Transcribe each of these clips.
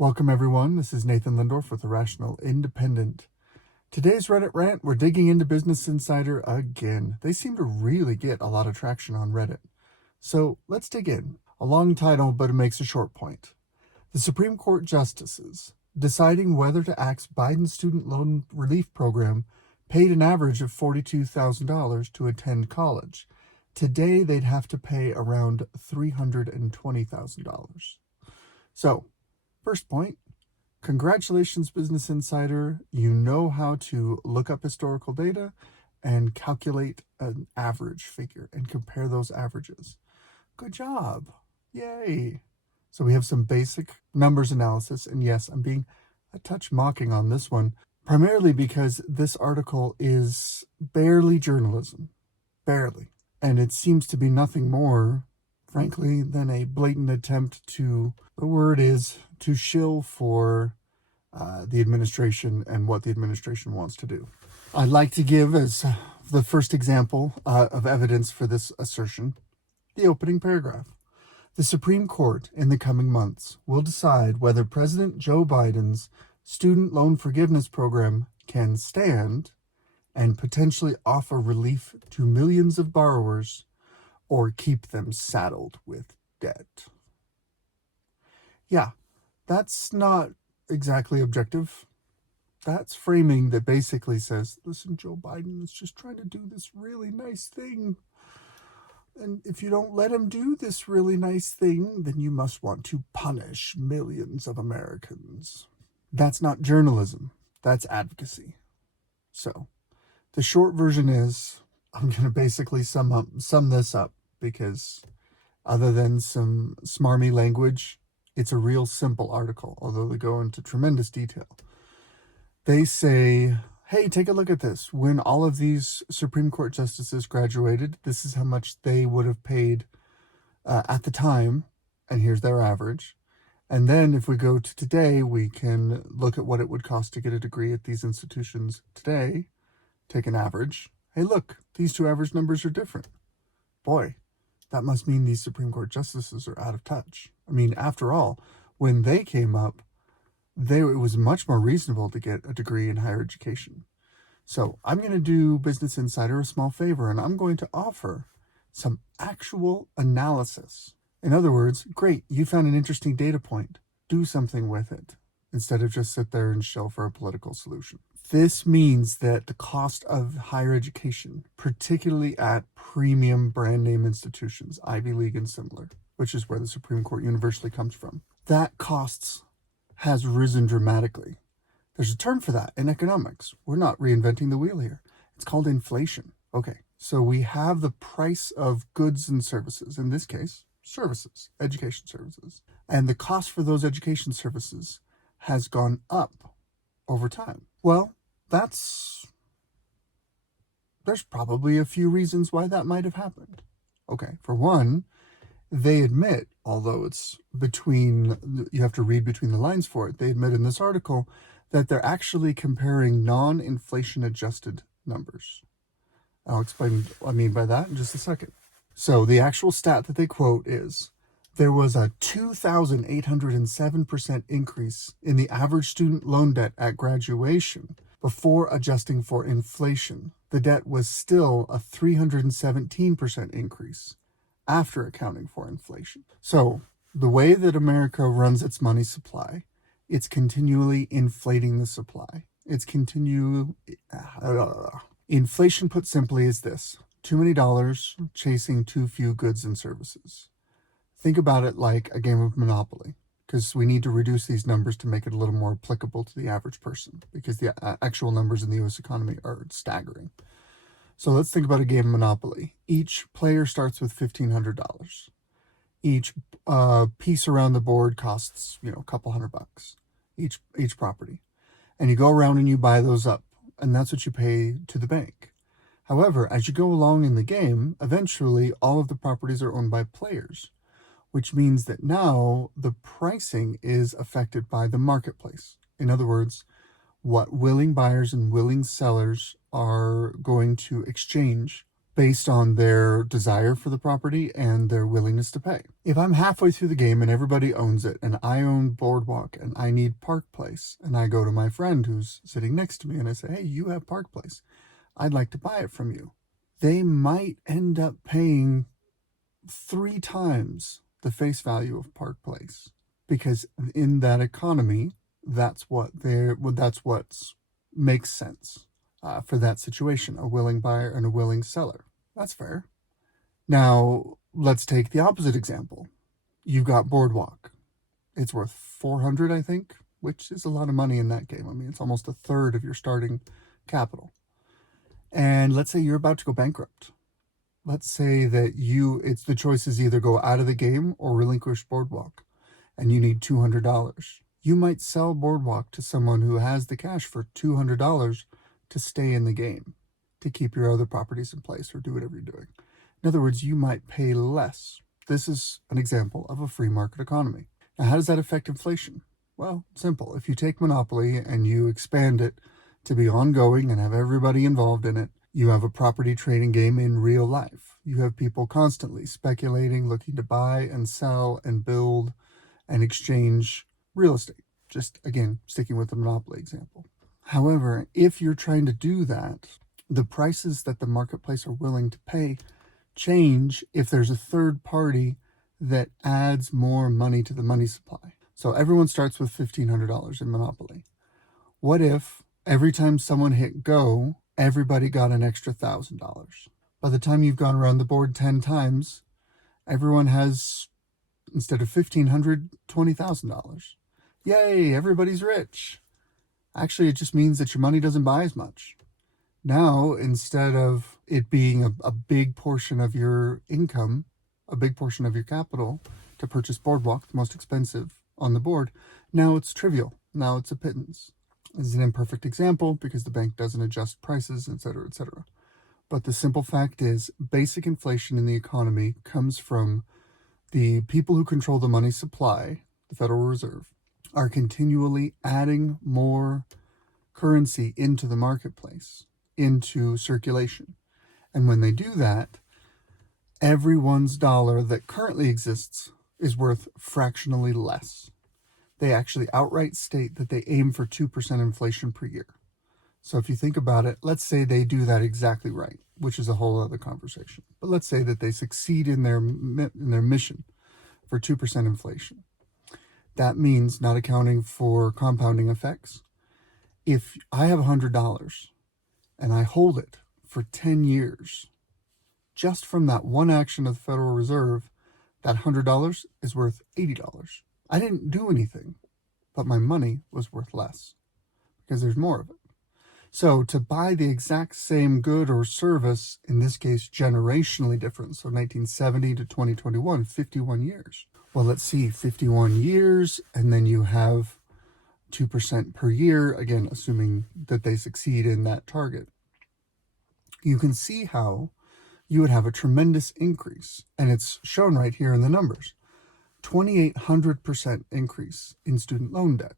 Welcome everyone, this is Nathan Lindorf with The Rational Independent. Today's Reddit rant, we're digging into Business Insider again. They seem to really get a lot of traction on Reddit. So let's dig in. A long title, but it makes a short point. The Supreme Court justices deciding whether to axe Biden's student loan relief program paid an average of $42,000 to attend college. Today they'd have to pay around $320,000. So, first point, congratulations, Business Insider. You know how to look up historical data and calculate an average figure and compare those averages. Good job. Yay. So we have some basic numbers analysis. And yes, I'm being a touch mocking on this one, primarily because this article is barely journalism. Barely. And it seems to be nothing more, frankly, than a blatant attempt to, the word is, to shill for the administration and what the administration wants to do. I'd like to give as the first example of evidence for this assertion, the opening paragraph. The Supreme Court in the coming months will decide whether President Joe Biden's student loan forgiveness program can stand and potentially offer relief to millions of borrowers or keep them saddled with debt. Yeah, that's not exactly objective. That's framing that basically says, listen, Joe Biden is just trying to do this really nice thing. And if you don't let him do this really nice thing, then you must want to punish millions of Americans. That's not journalism. That's advocacy. So, the short version is, I'm going to basically sum this up, because other than some smarmy language, it's a real simple article, although they go into tremendous detail. They say, hey, take a look at this. When all of these Supreme Court justices graduated, this is how much they would have paid at the time, and here's their average. And then if we go to today, we can look at what it would cost to get a degree at these institutions today, take an average. Hey, look, these two average numbers are different. Boy, that must mean these Supreme Court justices are out of touch. I mean, after all, when they came up, it was much more reasonable to get a degree in higher education. So I'm going to do Business Insider a small favor, and I'm going to offer some actual analysis. In other words, great, you found an interesting data point. Do something with it instead of just sit there and shill for a political solution. This means that the cost of higher education, particularly at premium brand name institutions, Ivy League and similar, which is where the Supreme Court universally comes from, that costs has risen dramatically. There's a term for that in economics. We're not reinventing the wheel here. It's called inflation. Okay, so we have the price of goods and services, in this case, services, education services. And the cost for those education services has gone up over time. Well, there's probably a few reasons why that might have happened. Okay, for one, they admit, although it's you have to read between the lines for it, they admit in this article that they're actually comparing non-inflation adjusted numbers. I'll explain what I mean by that in just a second. So the actual stat that they quote is, there was a 2,807% increase in the average student loan debt at graduation before adjusting for inflation. The debt was still a 317% increase after accounting for inflation. So the way that America runs its money supply, it's continually inflating the supply. Inflation, put simply, is this: too many dollars chasing too few goods and services. Think about it like a game of Monopoly, because we need to reduce these numbers to make it a little more applicable to the average person, because the actual numbers in the U.S. economy are staggering. So let's think about a game of Monopoly. Each player starts with $1,500. Each piece around the board costs, a couple $100, each property. And you go around and you buy those up, and that's what you pay to the bank. However, as you go along in the game, eventually all of the properties are owned by players, which means that now the pricing is affected by the marketplace. In other words, what willing buyers and willing sellers are going to exchange based on their desire for the property and their willingness to pay. If I'm halfway through the game and everybody owns it, and I own Boardwalk and I need Park Place, and I go to my friend who's sitting next to me and I say, hey, you have Park Place, I'd like to buy it from you. They might end up paying 3 times the face value of Park Place, because in that economy, that's what makes sense for that situation, a willing buyer and a willing seller. That's fair. Now, let's take the opposite example. You've got Boardwalk. It's worth 400, I think, which is a lot of money in that game. I mean, it's almost a third of your starting capital. And let's say you're about to go bankrupt. Let's say that the choice is either go out of the game or relinquish Boardwalk, and you need $200. You might sell Boardwalk to someone who has the cash for $200 to stay in the game, to keep your other properties in place or do whatever you're doing. In other words, you might pay less. This is an example of a free market economy. Now, how does that affect inflation? Well, simple. If you take Monopoly and you expand it to be ongoing and have everybody involved in it, you have a property trading game in real life. You have people constantly speculating, looking to buy and sell and build and exchange real estate. Just, again, sticking with the Monopoly example. However, if you're trying to do that, the prices that the marketplace are willing to pay change if there's a third party that adds more money to the money supply. So everyone starts with $1,500 in Monopoly. What if every time someone hit go, everybody got an extra $1,000? By the time you've gone around the board 10 times, everyone has, instead of $1,500, $20,000. Yay, everybody's rich. Actually, it just means that your money doesn't buy as much. Now, instead of it being a big portion of your income, a big portion of your capital to purchase Boardwalk, the most expensive on the board, now it's trivial. Now it's a pittance. This is an imperfect example because the bank doesn't adjust prices, etc., etc. But the simple fact is, basic inflation in the economy comes from the people who control the money supply, the Federal Reserve, are continually adding more currency into the marketplace, into circulation. And when they do that, everyone's dollar that currently exists is worth fractionally less. They actually outright state that they aim for 2% inflation per year. So if you think about it, let's say they do that exactly right, which is a whole other conversation. But let's say that they succeed in their mission for 2% inflation. That means, not accounting for compounding effects, if I have $100 and I hold it for 10 years, just from that one action of the Federal Reserve, that $100 is worth $80. I didn't do anything, but my money was worth less because there's more of it. So to buy the exact same good or service, in this case generationally different, so 1970 to 2021, 51 years. Well, let's see, 51 years, and then you have 2% per year, again, assuming that they succeed in that target. You can see how you would have a tremendous increase, and it's shown right here in the numbers. 2,800% increase in student loan debt,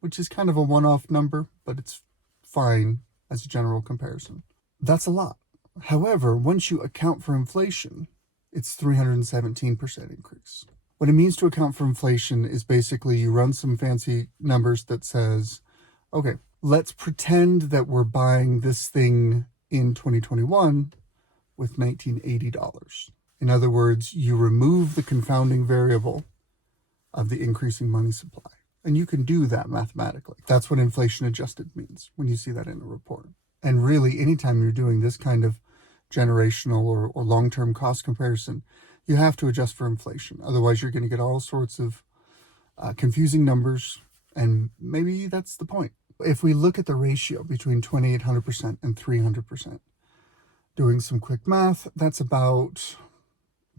which is kind of a one-off number, but it's fine as a general comparison. That's a lot. However, once you account for inflation, it's 317% increase. What it means to account for inflation is basically you run some fancy numbers that says, okay, let's pretend that we're buying this thing in 2021 with $1,980. In other words, you remove the confounding variable of the increasing money supply. And you can do that mathematically. That's what inflation adjusted means when you see that in a report. And really, anytime you're doing this kind of generational or long-term cost comparison, you have to adjust for inflation. Otherwise, you're going to get all sorts of confusing numbers, and maybe that's the point. If we look at the ratio between 2,800% and 300%, doing some quick math, that's about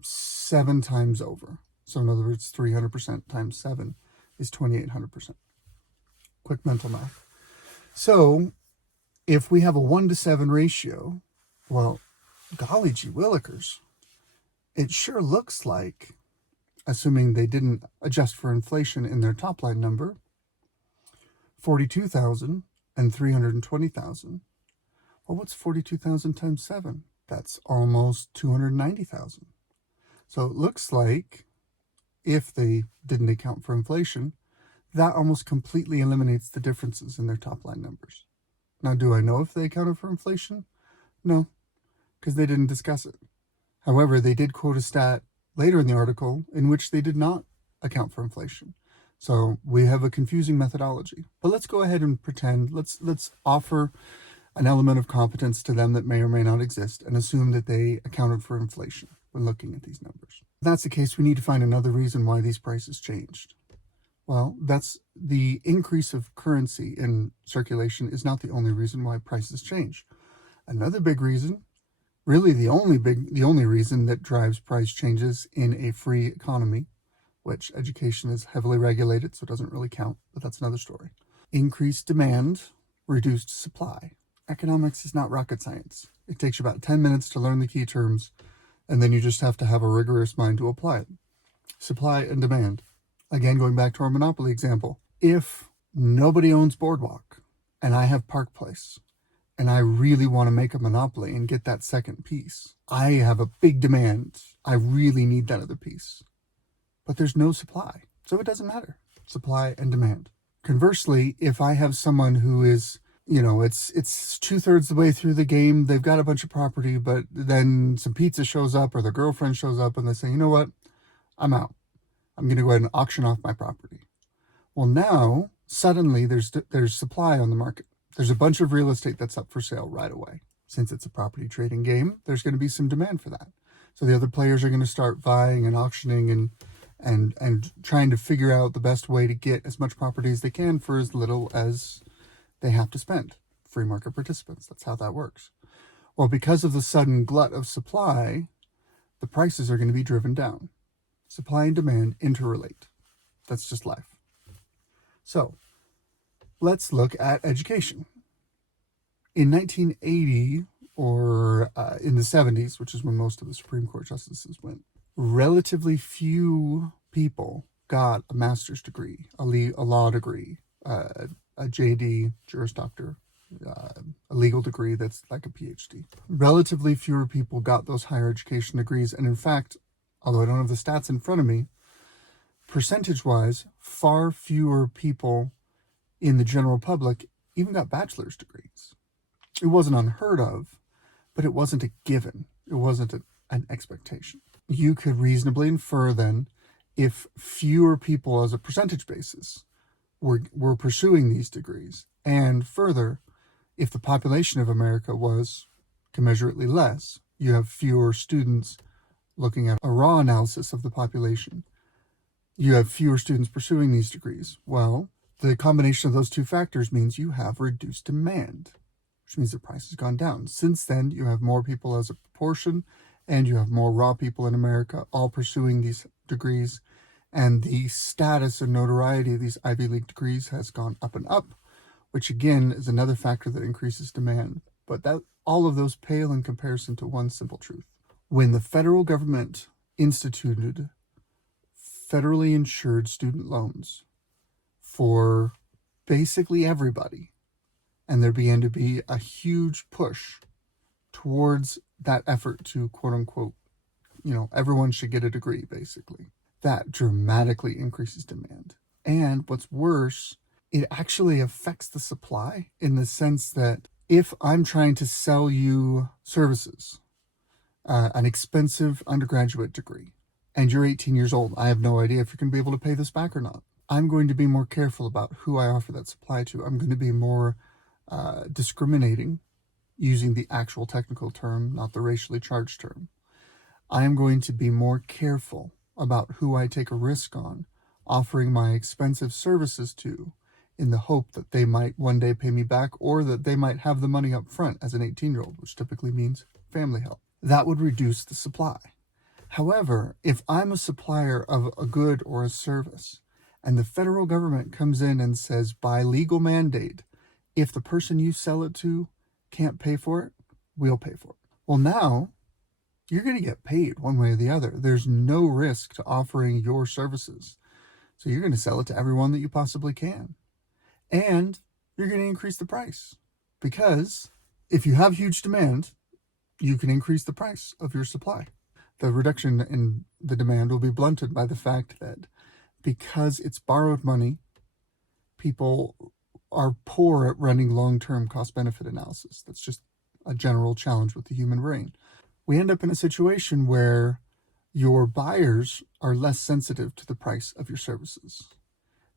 7 times over. So in other words, 300% times 7 is 2,800%. Quick mental math. So if we have a 1-to-7 ratio, well, golly gee willikers, it sure looks like, assuming they didn't adjust for inflation in their top line number, 42,000 and 320,000. Well, what's 42,000 times 7? That's almost 290,000. So it looks like if they didn't account for inflation, that almost completely eliminates the differences in their top line numbers. Now, do I know if they accounted for inflation? No, because they didn't discuss it. However, they did quote a stat later in the article in which they did not account for inflation. So we have a confusing methodology. But let's go ahead and pretend, let's offer an element of competence to them that may or may not exist and assume that they accounted for inflation when looking at these numbers. If that's the case, we need to find another reason why these prices changed. Well, that's the increase of currency in circulation is not the only reason why prices change. Another big reason, really the only reason that drives price changes in a free economy, which education is heavily regulated, so it doesn't really count, but that's another story. Increased demand, reduced supply. Economics is not rocket science. It takes you about 10 minutes to learn the key terms, and then you just have to have a rigorous mind to apply it. Supply and demand. Again, going back to our monopoly example, if nobody owns Boardwalk and I have Park Place and I really want to make a monopoly and get that second piece, I have a big demand. I really need that other piece. But there's no supply, so it doesn't matter. Supply and demand. Conversely, if I have someone who is, it's 2/3 the way through the game, they've got a bunch of property, but then some pizza shows up or their girlfriend shows up and they say, you know what, I'm out. I'm going to go ahead and auction off my property. Well, now, suddenly, there's supply on the market. There's a bunch of real estate that's up for sale right away. Since it's a property trading game, there's going to be some demand for that. So the other players are going to start vying and auctioning and trying to figure out the best way to get as much property as they can for as little as they have to spend. Free market participants, that's how that works. Well, because of the sudden glut of supply, the prices are going to be driven down. Supply and demand interrelate. That's just life. So, let's look at education. In 1980, or in the 70s, which is when most of the Supreme Court justices went, relatively few people got a master's degree, a law degree, a JD, Juris Doctor, a legal degree that's like a PhD. Relatively fewer people got those higher education degrees, and in fact, although I don't have the stats in front of me, percentage-wise, far fewer people in the general public even got bachelor's degrees. It wasn't unheard of, but it wasn't a given. It wasn't an expectation. You could reasonably infer then, if fewer people as a percentage basis were pursuing these degrees, and further, if the population of America was commensurately less, you have fewer students. Looking at a raw analysis of the population, you have fewer students pursuing these degrees. Well, the combination of those two factors means you have reduced demand, which means the price has gone down. Since then, you have more people as a proportion, and you have more raw people in America all pursuing these degrees, and the status and notoriety of these Ivy League degrees has gone up and up, which again is another factor that increases demand. But that all of those pale in comparison to one simple truth. When the federal government instituted federally insured student loans for basically everybody, and there began to be a huge push towards that effort to, quote unquote, everyone should get a degree, basically, that dramatically increases demand. And what's worse, it actually affects the supply in the sense that if I'm trying to sell you services, an expensive undergraduate degree, and you're 18 years old, I have no idea if you're going to be able to pay this back or not. I'm going to be more careful about who I offer that supply to. I'm going to be more discriminating, using the actual technical term, not the racially charged term. I am going to be more careful about who I take a risk on offering my expensive services to, in the hope that they might one day pay me back, or that they might have the money up front as an 18-year-old, which typically means family help. That would reduce the supply. However, if I'm a supplier of a good or a service, and the federal government comes in and says, by legal mandate, if the person you sell it to can't pay for it, we'll pay for it. Well, now you're going to get paid one way or the other. There's no risk to offering your services. So you're going to sell it to everyone that you possibly can. And you're going to increase the price. Because if you have huge demand, you can increase the price of your supply. The reduction in the demand will be blunted by the fact that because it's borrowed money, people are poor at running long-term cost-benefit analysis. That's just a general challenge with the human brain. We end up in a situation where your buyers are less sensitive to the price of your services.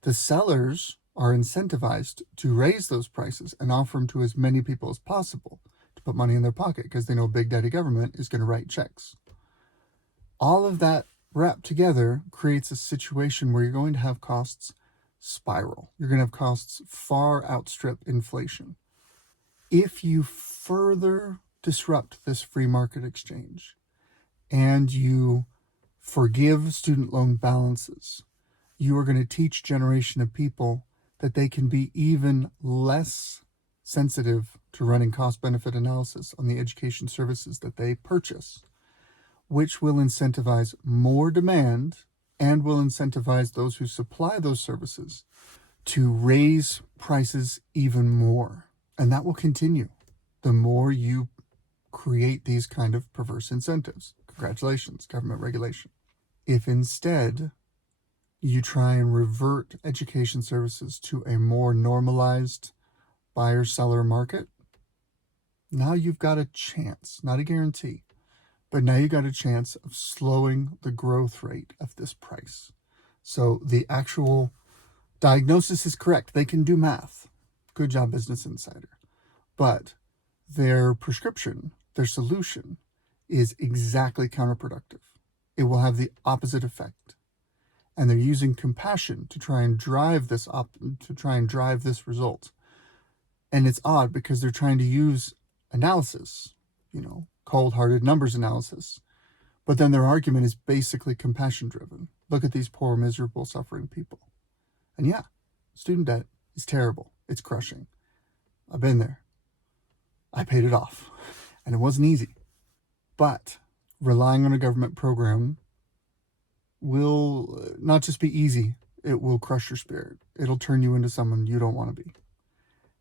The sellers are incentivized to raise those prices and offer them to as many people as possible to put money in their pocket because they know Big Daddy Government is going to write checks. All of that wrapped together creates a situation where you're going to have costs spiral. You're going to have costs far outstrip inflation. If you further disrupt this free market exchange and you forgive student loan balances, you are going to teach a generation of people that they can be even less sensitive to running cost-benefit analysis on the education services that they purchase, which will incentivize more demand and will incentivize those who supply those services to raise prices even more. And that will continue the more you create these kind of perverse incentives. Congratulations, government regulation. If instead you try and revert education services to a more normalized buyer-seller market, now you've got a chance, not a guarantee, but now you got a chance of slowing the growth rate of this price. So the actual diagnosis is correct. They can do math. Good job, Business Insider. But their prescription, their solution, is exactly counterproductive. It will have the opposite effect. And they're using compassion to try and drive this result. And it's odd because they're trying to use analysis, cold-hearted numbers analysis. But then their argument is basically compassion-driven. Look at these poor, miserable, suffering people. And yeah, student debt is terrible. It's crushing. I've been there. I paid it off. And it wasn't easy. But relying on a government program will not just be easy, it will crush your spirit. It'll turn you into someone you don't want to be.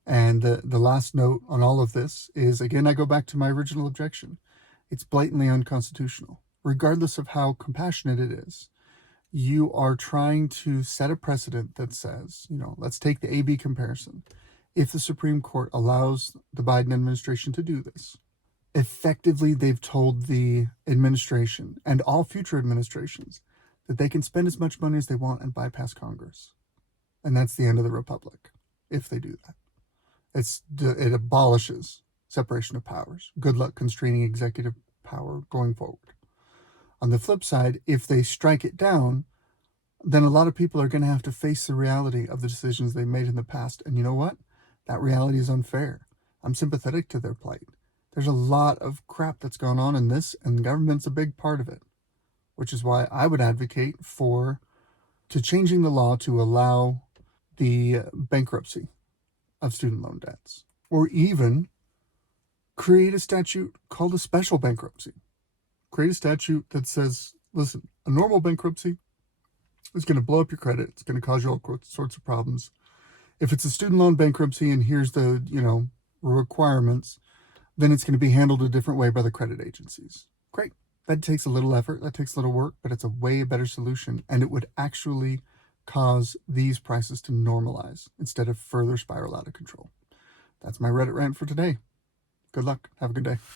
And the last note on all of this is, again, I go back to my original objection. It's blatantly unconstitutional. Regardless of how compassionate it is, you are trying to set a precedent that says, let's take the A-B comparison. If the Supreme Court allows the Biden administration to do this, effectively they've told the administration and all future administrations that they can spend as much money as they want and bypass Congress. And that's the end of the republic, if they do that. It abolishes separation of powers. Good luck constraining executive power going forward. On the flip side, if they strike it down, then a lot of people are going to have to face the reality of the decisions they made in the past. And you know what? That reality is unfair. I'm sympathetic to their plight. There's a lot of crap that's gone on in this, and government's a big part of it, which is why I would advocate to changing the law to allow the bankruptcy of student loan debts, or even create a statute called a special bankruptcy. Create a statute that says, listen, a normal bankruptcy is going to blow up your credit. It's going to cause you all sorts of problems. If it's a student loan bankruptcy and here's the, requirements, then it's going to be handled a different way by the credit agencies. Great. That takes a little effort. That takes a little work, but it's a way better solution. And it would actually cause these prices to normalize instead of further spiral out of control. That's my Reddit rant for today. Good luck. Have a good day.